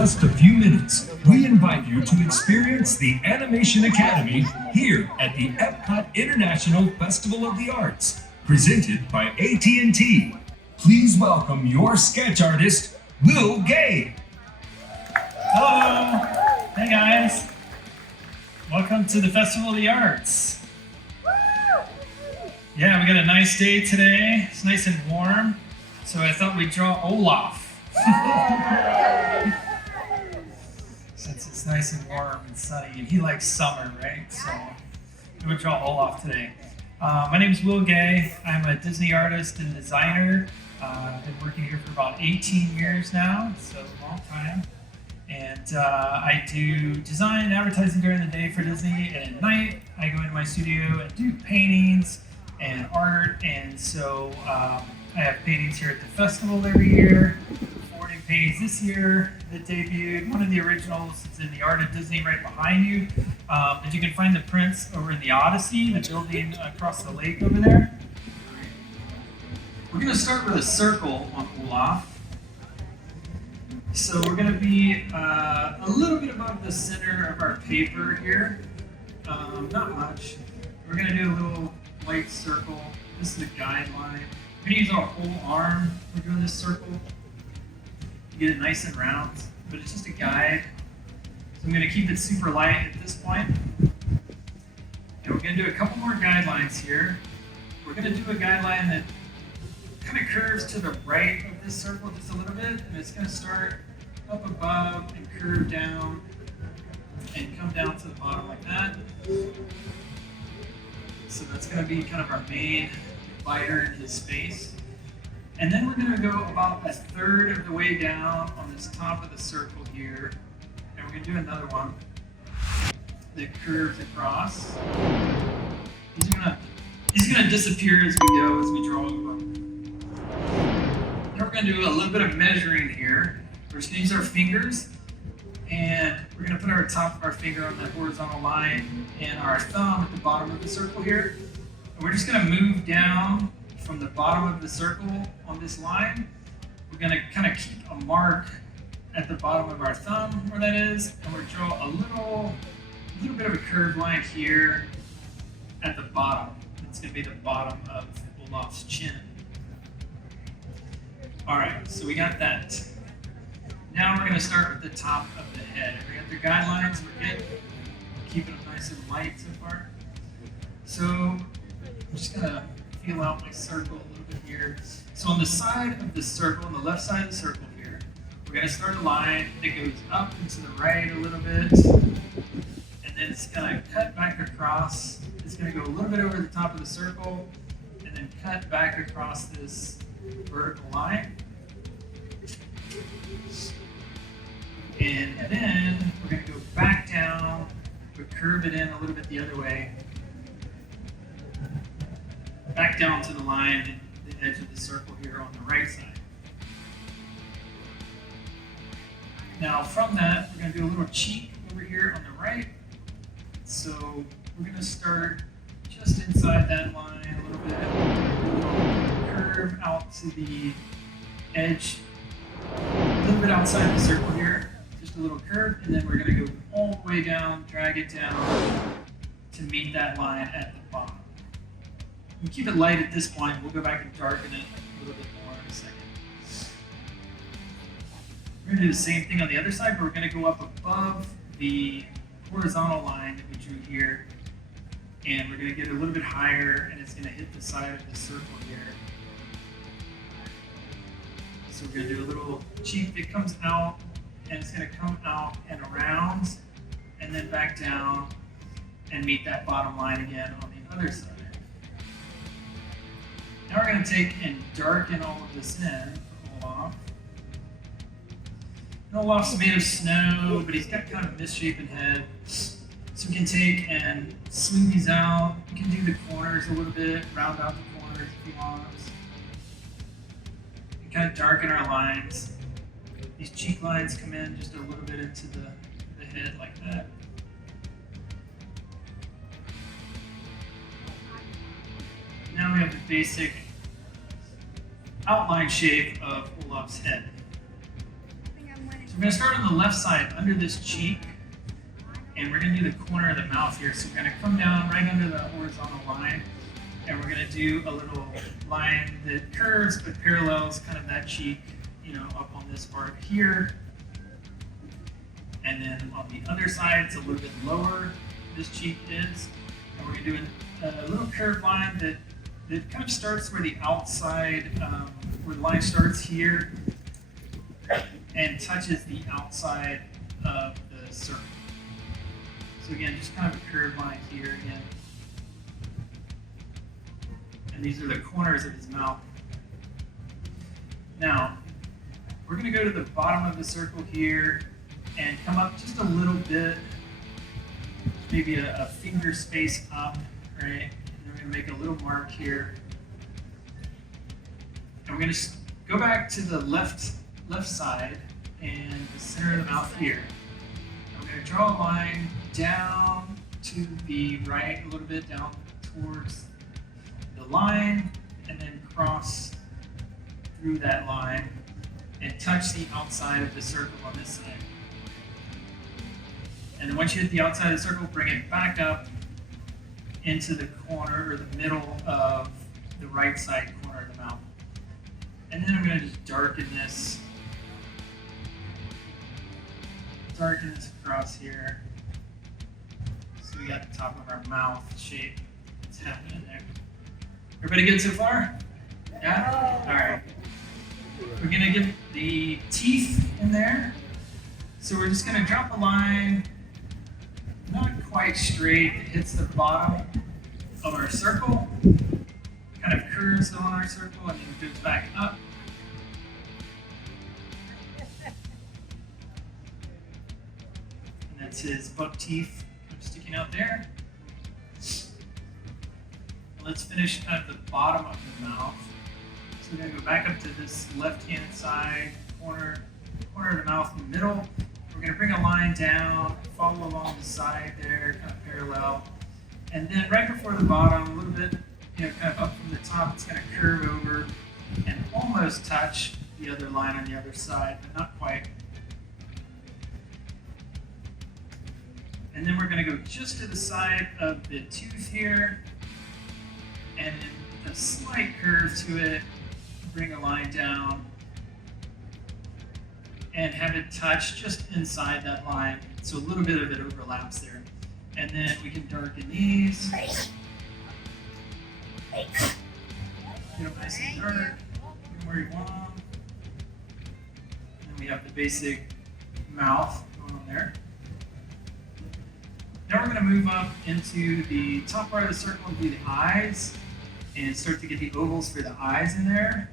just a few minutes, we invite you to experience the Animation Academy here at the Epcot International Festival of the Arts, presented by AT&T. Please welcome your sketch artist, Will Gay. Hello! Hey guys! Welcome to the Festival of the Arts. Yeah, we got a nice day today. It's nice and warm. So I thought we'd draw Olaf. Since it's nice and warm and sunny, and he likes summer, right? So we would draw Olaf today. My name is Will Gay. I'm a Disney artist and designer. I've been working here for about 18 years now, so a long time. And I do design and advertising during the day for Disney, and at night I go into my studio and do paintings and art. And so I have paintings here at the festival every year. 40 paintings this year that debuted. One of the originals is in the Art of Disney right behind you. And you can find the prints over in the Odyssey, the building across the lake over there. We're going to start with a circle on Olaf. So we're going to be a little bit above the center of our paper here. Not much. We're going to do a little light circle. This is a guideline. We're going to use our whole arm for doing this circle. Get it nice and round, but it's just a guide. So I'm going to keep it super light at this point. And we're going to do a couple more guidelines here. We're going to do a guideline that kind of curves to the right of this circle just a little bit, and it's going to start up above and curve down and come down to the bottom like that. So that's going to be kind of our main divider in his space. And then we're going to go about a third of the way down on this top of the circle here, and we're going to do another one that curves across. He's going to disappear as we go, as we draw over him. Now we're going to do a little bit of measuring here. We're just going to use our fingers, and we're going to put our top of our finger on that horizontal line and our thumb at the bottom of the circle here. And we're just going to move down from the bottom of the circle on this line. We're going to kind of keep a mark at the bottom of our thumb where that is, and we'll draw a little bit of a curved line here at the bottom. It's going to be the bottom of Olaf's chin. All right, so we got that. Now we're going to start with the top of the head. We got the guidelines. We're good. Keeping them nice and light so far. So I'm just going to feel out my circle a little bit here. So on the side of the circle, on the left side of the circle here, we're going to start a line that goes up and to the right a little bit, and then it's going to cut back across. It's going to go a little bit over the top of the circle, and then cut back across this vertical line. And then we're going to go back down, but curve it in a little bit the other way. Back down to the line at the edge of the circle here on the right side. Now from that, we're going to do a little cheek over here on the right. So we're going to start just inside that line a little bit. Curve out to the edge, a little bit outside the circle here. Just a little curve, and then we're going to go all the way down, drag it down to meet that line at the bottom. We keep it light at this point. We'll go back and darken it a little bit more in a second. We're going to do the same thing on the other side, but we're going to go up above the horizontal line that we drew here, and we're going to get a little bit higher, and it's going to hit the side of the circle here. So we're going to do a little cheek that comes out, and it's going to come out and around, and then back down, and meet that bottom line again on the other side. Now we're going to take and darken all of this in for Olaf. And Olaf's made of snow, but he's got kind of a misshapen head. So we can take and smooth these out. We can do the corners a little bit, round out the corners if you want. And kind of darken our lines. These cheek lines come in just a little bit into the head like that. Now we have the basic outline shape of Olaf's head. So We're going to start on the left side under this cheek, and we're going to do the corner of the mouth here. So we're going to come down right under the horizontal line, and we're going to do a little line that curves but parallels kind of that cheek, up on this part here. And then on the other side, it's a little bit lower, this cheek is. And we're going to do a little curved line that kind of starts where the outside, where the line starts here and touches the outside of the circle. So again, just kind of a curved line here again. And these are the corners of his mouth. Now, we're going to go to the bottom of the circle here and come up just a little bit, maybe a finger space up, right? And we're going to make a little mark here. And we're going to go back to the left side and the center of the mouth here. And we're going to draw a line down to the right a little bit, down towards the line, and then cross through that line and touch the outside of the circle on this side. And then once you hit the outside of the circle, bring it back up into the corner or the middle of the right side corner of the mouth. And then I'm going to just darken this across here. So we got the top of our mouth shape that's happening there. Everybody good so far? Yeah? All right. We're going to get the teeth in there. So we're just going to drop a line, not quite straight, it hits the bottom of our circle, kind of curves on our circle, and then goes back up. And that's his buck teeth sticking out there. Let's finish at the bottom of the mouth. So we're going to go back up to this left-hand side corner of the mouth in the middle. We're going to bring a line down, follow along the side there, kind of parallel. And then right before the bottom, a little bit, kind of up from the top, it's going to curve over and almost touch the other line on the other side, but not quite. And then we're going to go just to the side of the tooth here, and then a slight curve to it, bring a line down, and have it touch just inside that line. So a little bit of it overlaps there. And then we can darken these. Get them nice and dark, get them where you want them. And then we have the basic mouth going on there. Now we're going to move up into the top part of the circle and do the eyes and start to get the ovals for the eyes in there.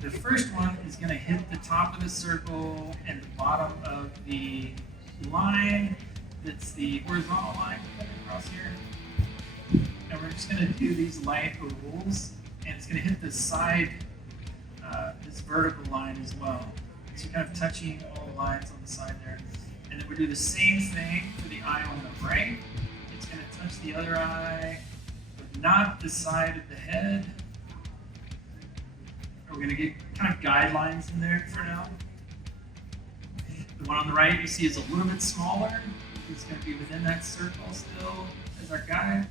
The first one is going to hit the top of the circle and the bottom of the line. That's the horizontal line coming across here. And we're just going to do these light ovals, and it's going to hit the side, this vertical line as well. So you're kind of touching all the lines on the side there. And then we do the same thing for the eye on the right. It's going to touch the other eye, but not the side of the head. We're going to get kind of guidelines in there for now. The one on the right you see is a little bit smaller. It's going to be within that circle still as our guide.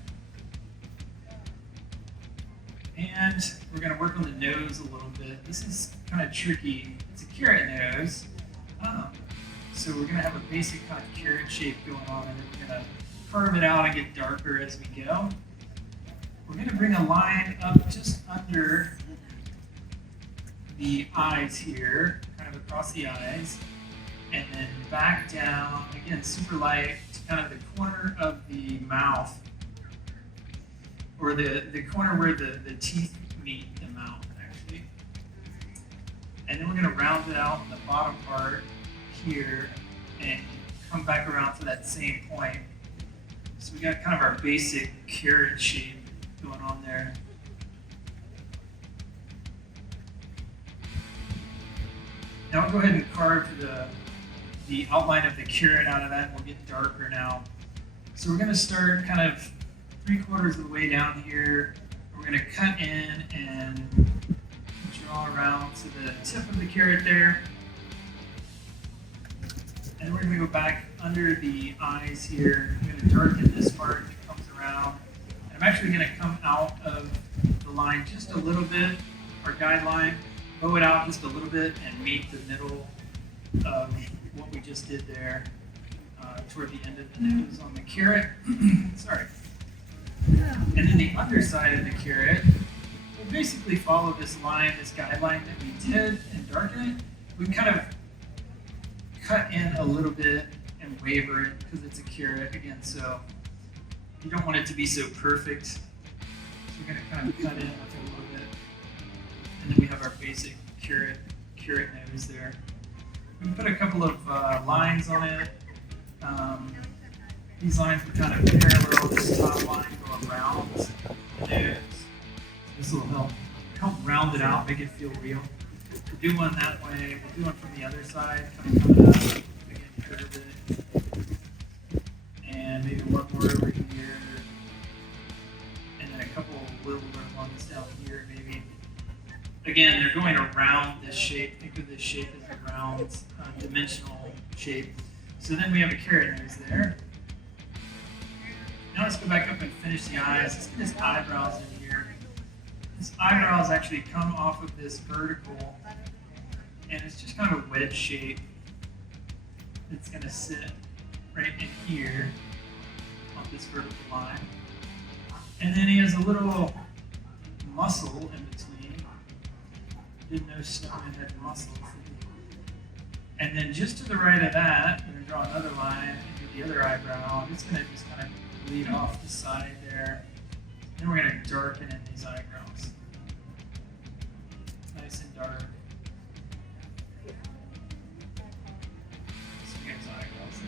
And we're going to work on the nose a little bit. This is kind of tricky. It's a carrot nose. So we're going to have a basic kind of carrot shape going on, and then we're going to carve it out and get darker as we go. We're going to bring a line up just under the eyes here, kind of across the eyes, and then back down, again, super light, to kind of the corner of the mouth, or the corner where the teeth meet the mouth, actually. And then we're going to round it out in the bottom part here and come back around to that same point. So we got kind of our basic carrot shape going on there. Now we'll go ahead and carve the outline of the carrot out of that, and we'll get darker now. So we're going to start kind of 3/4 of the way down here. We're going to cut in and draw around to the tip of the carrot there. And then we're going to go back under the eyes here. I'm going to darken this part that comes around. And I'm actually going to come out of the line just a little bit, our guideline, bow it out just a little bit and meet the middle of what we just did there toward the end of the nose on the carrot. Sorry. And then the underside of the carrot will basically follow this line, this guideline that we did and darken it. We kind of cut in a little bit and waver it because it's a carrot again, so you don't want it to be so perfect. So we're going to kind of cut in with it a little bit. And then we have our basic carrot nose there. We put a couple of lines on it. These lines would kind of parallel this top line, go around the nose. This will help round it out, make it feel real. We'll do one that way. We'll do one from the other side, kind of coming up, again, curve it. And maybe one more over here. And then a couple littler ones down here, maybe. Again, they're going around this shape. Think of this shape as a round, dimensional shape. So then we have a carrot nose there. Now let's go back up and finish the eyes. Let's get his eyebrows in here. His eyebrows actually come off of this vertical, and it's just kind of a wedge shape. It's going to sit right in here on this vertical line. And then he has a little muscle in between. Didn't know snowman had muscles. And then just to the right of that, we're going to draw another line into the other eyebrow. It's going to just kind of lead off the side there. Then we're going to darken in these eyebrows. Nice and dark. So we get his eyebrows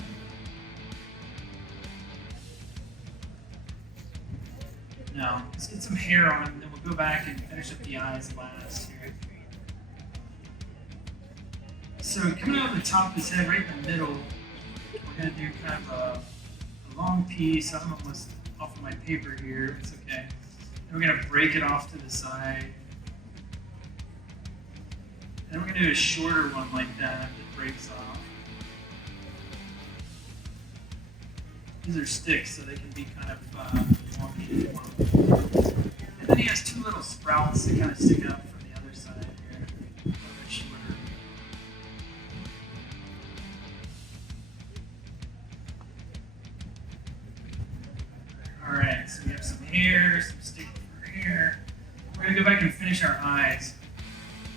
in. Now, let's get some hair on him, then we'll go back and finish up the eyes last here. So coming out of the top of his head, right in the middle, we're going to do kind of a long piece. I'm almost off of my paper here. It's okay. And we're going to break it off to the side. And we're going to do a shorter one like that breaks off. These are sticks, so they can be kind of wonky. And then he has two little sprouts that kind of stick out from the other side here. A little bit shorter. Alright, so we have some hair, some stick for hair. We're going to go back and finish our eyes.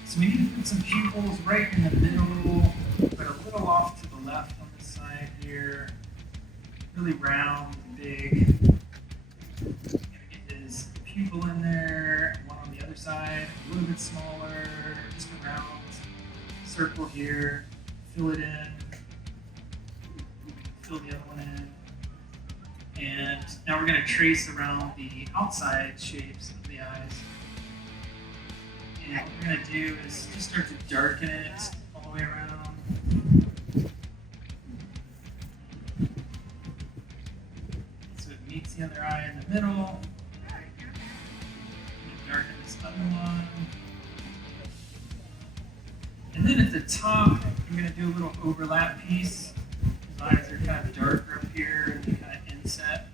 So we need to put some pupils right in the middle, but a little off to the left on this side here. Really round and big. Going to get his pupil in there, one on the other side, a little bit smaller, just a round circle here. Fill it in. Fill the other one in. And now we're going to trace around the outside shapes of the eyes. And what we're going to do is just start to darken it all the way around. So it meets the other eye in the middle. I'm going to darken this other one. And then at the top, I'm going to do a little overlap piece. His eyes are kind of darker up here and they kind of inset.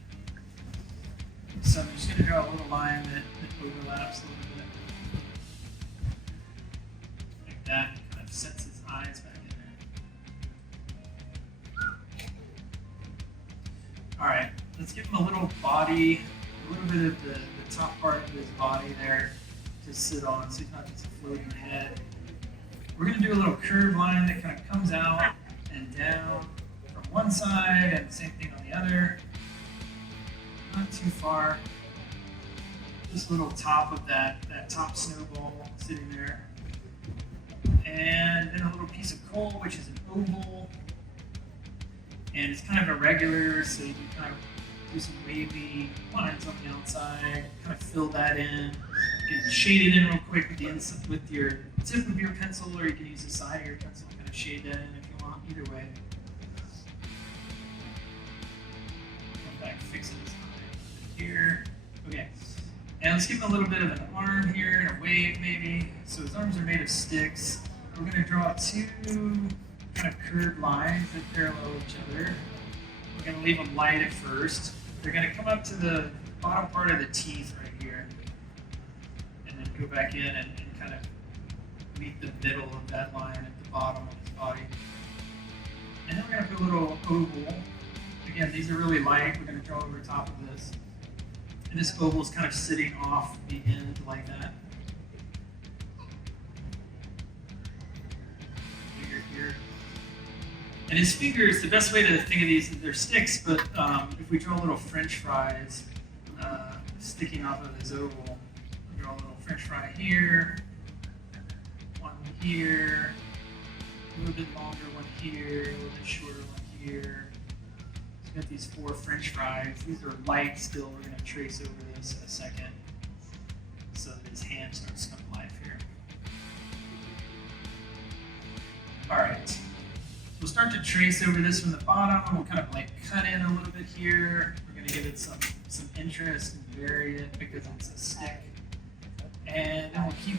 So I'm just going to draw a little line that overlaps a little bit. Like that, kind of sets his eyes back in there. Alright, let's give him a little body, a little bit of the top part of his body there to sit on so he's not just a floating head. We're going to do a little curved line that kind of comes out and down from one side and same thing on the other. Not too far. Just a little top of that top snowball sitting there. And then a little piece of coal, which is an oval. And it's kind of irregular, so you can kind of do some wavy lines on the outside, kind of fill that in. You can shade it in real quick with your tip of your pencil, or you can use the side of your pencil and kind of shade that in if you want, either way. Come back, fix it here. Okay. And let's give him a little bit of an arm here and a wave maybe. So his arms are made of sticks. We're going to draw two kind of curved lines that parallel each other. We're going to leave them light at first. They're going to come up to the bottom part of the teeth right here, and then go back in and kind of meet the middle of that line at the bottom of his body. And then we're going to put a little oval. Again, these are really light. We're going to draw over top of this. And this oval is kind of sitting off the end like that. Finger here. And his fingers, the best way to think of these, they're sticks, but if we draw little French fries sticking off of his oval, we'll draw a little French fry here, one here, a little bit longer one here, a little bit shorter one here. So we've got these 4 French fries. These are light still. We're going to trace over this in a second so that his hand starts to come to life here. All right. We'll start to trace over this from the bottom. We'll kind of like cut in a little bit here. We're going to give it some interest and vary it because it's a stick. And then we'll keep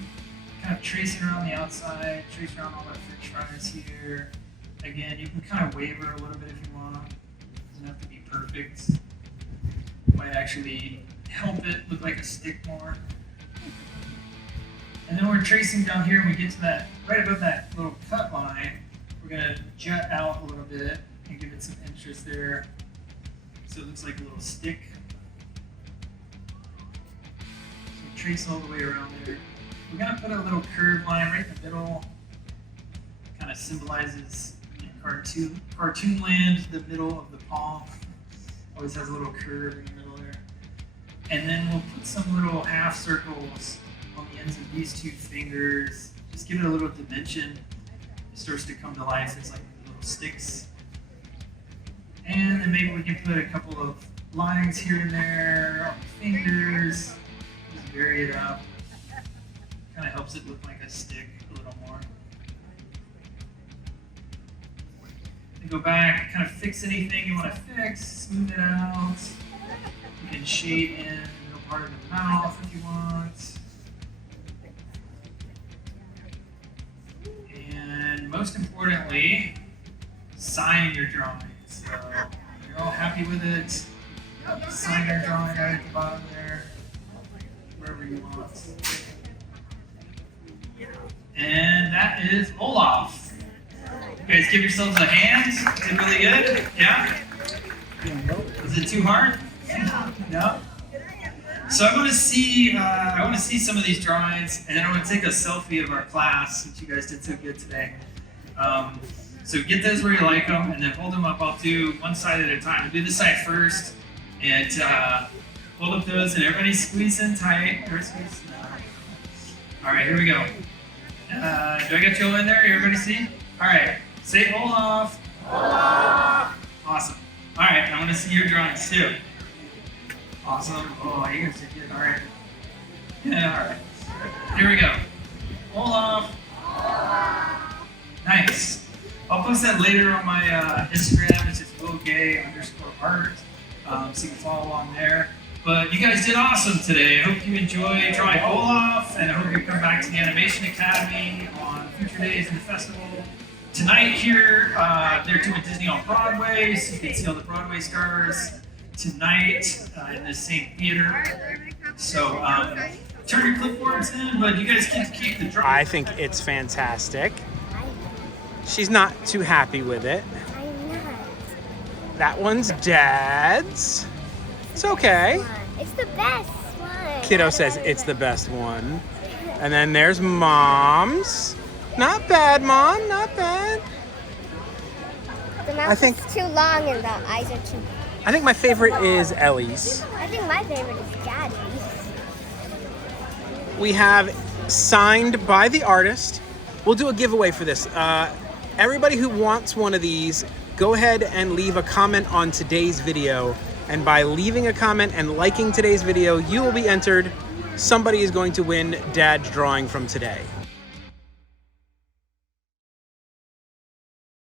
kind of tracing around the outside, trace around all that French fries here. Again, you can kind of waver a little bit if you want. It doesn't have to be perfect. Might actually help it look like a stick more. And then we're tracing down here and we get to that, right above that little cut line, we're going to jut out a little bit and give it some interest there so it looks like a little stick. So trace all the way around there. We're going to put a little curved line right in the middle. Kind of symbolizes cartoon land, the middle of the palm. Always has a little curve in the middle there. And then we'll put some little half circles on the ends of these 2 fingers. Just give it a little dimension. It starts to come to life. It's like little sticks. And then maybe we can put a couple of lines here and there on the fingers. Just vary it up. Kind of helps it look like a stick a little more. And go back, kind of fix anything you want to fix, smooth it out. You can shade in the middle part of the mouth if you want. And most importantly, sign your drawing. So you're all happy with it. Sign your drawing right at the bottom there, wherever you want. And that is Olaf. You guys give yourselves a hand. Did really good? Yeah? Is it too hard? No? So I want to see some of these drawings, and then I want to take a selfie of our class, since you guys did so good today. So get those where you like them, and then hold them up. I'll do one side at a time. I'll do this side first, and hold up those, and everybody squeeze in tight. All right, here we go. Do I get Joe in there? Everybody see? All right, say Olaf. Olaf. Awesome. All right, I want to see your drawings too. Awesome. Oh, you guys did good. All right. Yeah, all right. Here we go. Olaf. Nice. I'll post that later on my Instagram. It's just willgay_art. So you can follow along there. But you guys did awesome today. I hope you enjoyed drawing Olaf, and I hope you come back to the Animation Academy on future days in the festival. Tonight here, they're doing Disney on Broadway, so you can see all the Broadway stars tonight in this same theater. So turn your clipboards in, but you guys get to keep the drawing. I think it's fantastic. She's not too happy with it. I'm not. That one's Dad's. It's okay. It's the best one. Kiddo says it's the best one. And then there's Mom's. Not bad, Mom. Not bad. The mouth is too long and the eyes are too big. I think my favorite is Ellie's. I think my favorite is Daddy's. We have signed by the artist. We'll do a giveaway for this. Everybody who wants one of these, go ahead and leave a comment on today's video. And by leaving a comment and liking today's video, you will be entered. Somebody is going to win Dad's drawing from today.